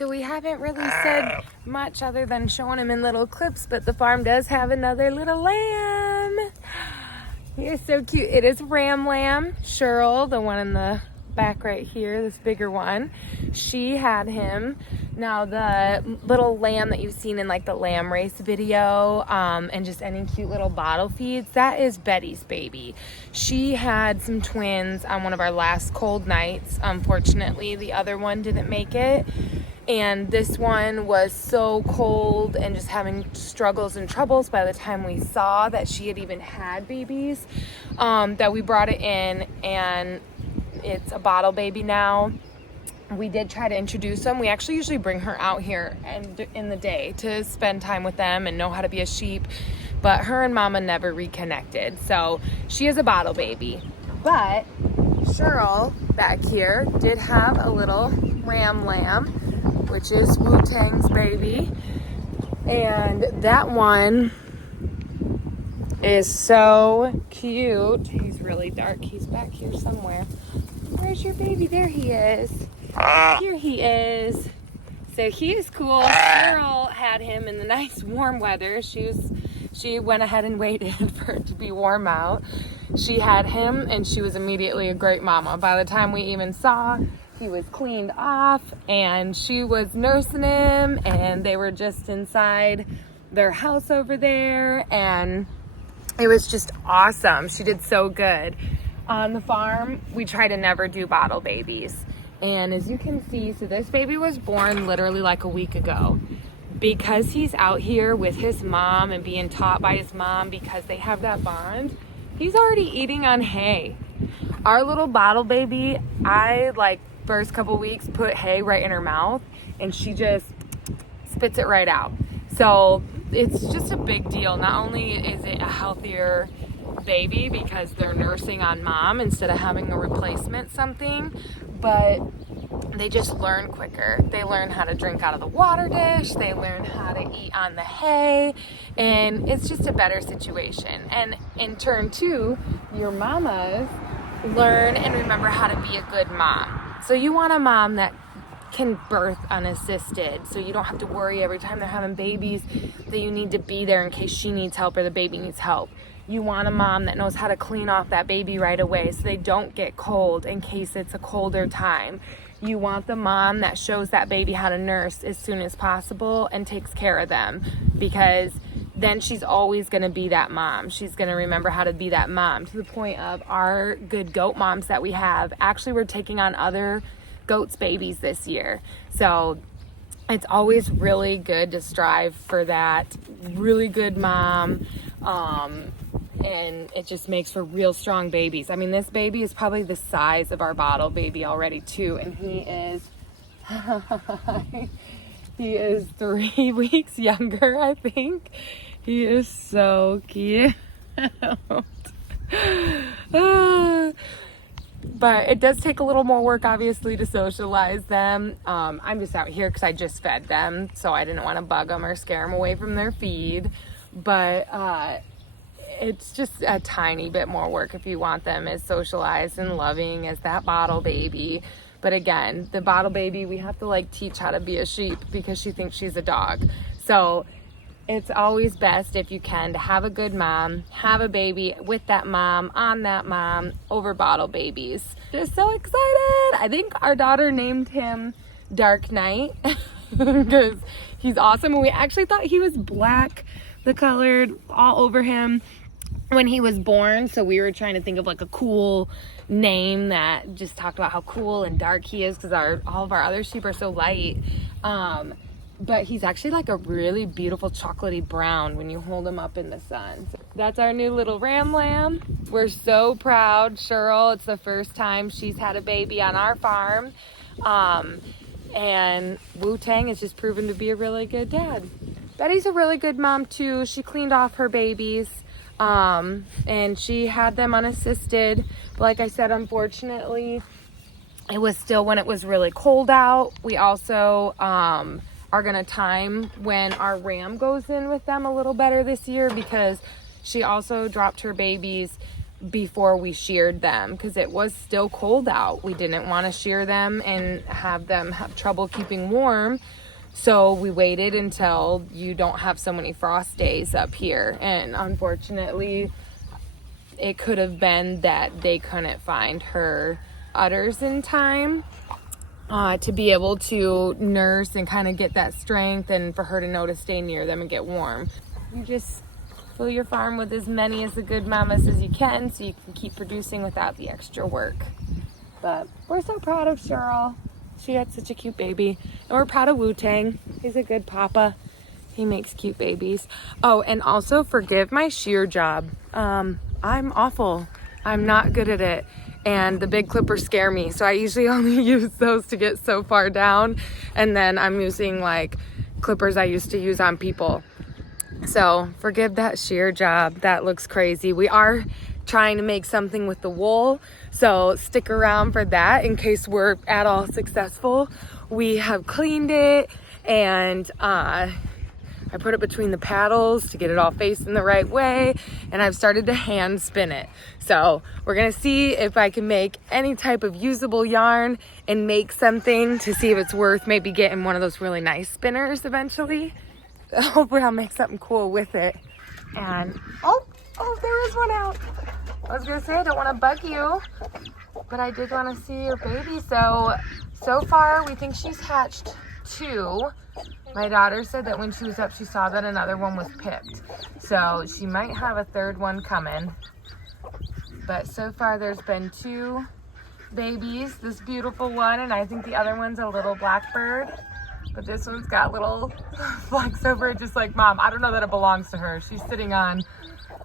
So we haven't really said much other than showing him in little clips, but the farm does have another little lamb. He is so cute. It is ram lamb, Cheryl, the one in the back right here, this bigger one. She had him. Now the little lamb that you've seen in like the lamb race video, and just any cute little bottle feeds, that is Betty's baby. She had some twins on one of our last cold nights. Unfortunately, the other one didn't make it. And this one was so cold and just having struggles and troubles by the time we saw that she had even had babies, that we brought it in, and it's a bottle baby now. We did try to introduce them. We actually usually bring her out here and in the day to spend time with them and know how to be a sheep, but her and Mama never reconnected. So she is a bottle baby. But Cheryl back here did have a little ram lamb, which is Wu-Tang's baby. And that one is so cute. He's really dark. He's back here somewhere. Where's your baby? There he is. Here he is. So he is cool. Cheryl had him in the nice warm weather. She went ahead and waited for it to be warm out. She had him and she was immediately a great mama. By the time we even saw, he was cleaned off and she was nursing him, and they were just inside their house over there, and it was just awesome. She did so good. On the farm, we try to never do bottle babies. And as you can see, so this baby was born literally like a week ago. Because he's out here with his mom and being taught by his mom, because they have that bond, he's already eating on hay. Our little bottle baby, I like first couple weeks put hay right in her mouth and she just spits it right out. So it's just a big deal. Not only is it a healthier baby because they're nursing on mom instead of having a replacement something, but they just learn quicker. They learn how to drink out of the water dish. They learn how to eat on the hay, and it's just a better situation. And in turn too, your mamas learn and remember how to be a good mom. So you want a mom that can birth unassisted, so you don't have to worry every time they're having babies that you need to be there in case she needs help or the baby needs help. You want a mom that knows how to clean off that baby right away so they don't get cold in case it's a colder time. You want the mom that shows that baby how to nurse as soon as possible and takes care of them, because then she's always going to be that mom. She's going to remember how to be that mom, to the point of our good goat moms that we have. Actually, we're taking on other goats' babies this year. So it's always really good to strive for that really good mom. And it just makes for real strong babies. I mean, this baby is probably the size of our bottle baby already too, and he is he is 3 weeks younger, I think. He is so cute. But it does take a little more work, obviously, to socialize them. I'm just out here because I just fed them, so I didn't want to bug them or scare them away from their feed. But it's just a tiny bit more work if you want them as socialized and loving as that bottle baby. But again, the bottle baby, we have to like teach how to be a sheep because she thinks she's a dog. So it's always best, if you can, to have a good mom, have a baby with that mom, on that mom, over bottle babies. Just so excited. I think our daughter named him Dark Knight because he's awesome. And we actually thought he was black, the colored all over him when he was born. So we were trying to think of like a cool name that just talked about how cool and dark he is, because all of our other sheep are so light. But he's actually like a really beautiful chocolatey brown when you hold him up in the sun. So that's our new little ram lamb. We're so proud. Cheryl, it's the first time she's had a baby on our farm. And Wu-Tang has just proven to be a really good dad. Betty's a really good mom too. She cleaned off her babies, and she had them unassisted. But like I said, unfortunately, it was still when it was really cold out. We also are gonna time when our ram goes in with them a little better this year, because she also dropped her babies before we sheared them because it was still cold out. We didn't want to shear them and have them have trouble keeping warm. So we waited until you don't have so many frost days up here. And unfortunately, it could have been that they couldn't find her udders in time to be able to nurse and kind of get that strength and for her to know to stay near them and get warm. You just fill your farm with as many as the good mamas as you can so you can keep producing without the extra work. But we're so proud of Cheryl. She had such a cute baby. And we're proud of Wu-Tang. He's a good papa. He makes cute babies. Oh, and also forgive my shear job. I'm awful. I'm not good at it. And the big clippers scare me. So I usually only use those to get so far down. And then I'm using like clippers I used to use on people. So forgive that shear job. That looks crazy. We are trying to make something with the wool. So stick around for that in case we're at all successful. We have cleaned it and I put it between the paddles to get it all facing the right way. And I've started to hand spin it. So we're gonna see if I can make any type of usable yarn and make something to see if it's worth maybe getting one of those really nice spinners eventually. Hopefully I'll make something cool with it. And, oh, there is one out. I was gonna say I don't wanna bug you, but I did wanna see your baby. So far we think she's hatched 2. My daughter said that when she was up, she saw that another one was pipped. So she might have a 3rd one coming. But so far there's been 2 babies, this beautiful one, and I think the other one's a little blackbird. But this one's got little flecks over it, just like Mom. I don't know that it belongs to her. She's sitting on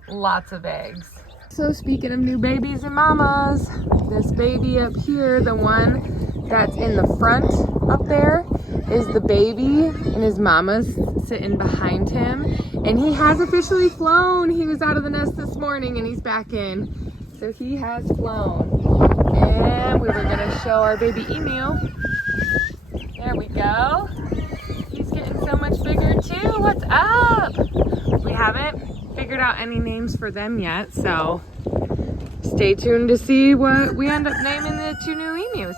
lots of eggs. So speaking of new babies and mamas, this baby up here, the one that's in the front up there, is the baby, and his mama's sitting behind him. And he has officially flown. He was out of the nest this morning and he's back in. So he has flown. And we were gonna show our baby emu. There we go. He's getting so much bigger too. What's up? We haven't figured out any names for them yet, so stay tuned to see what we end up naming the 2 new emus.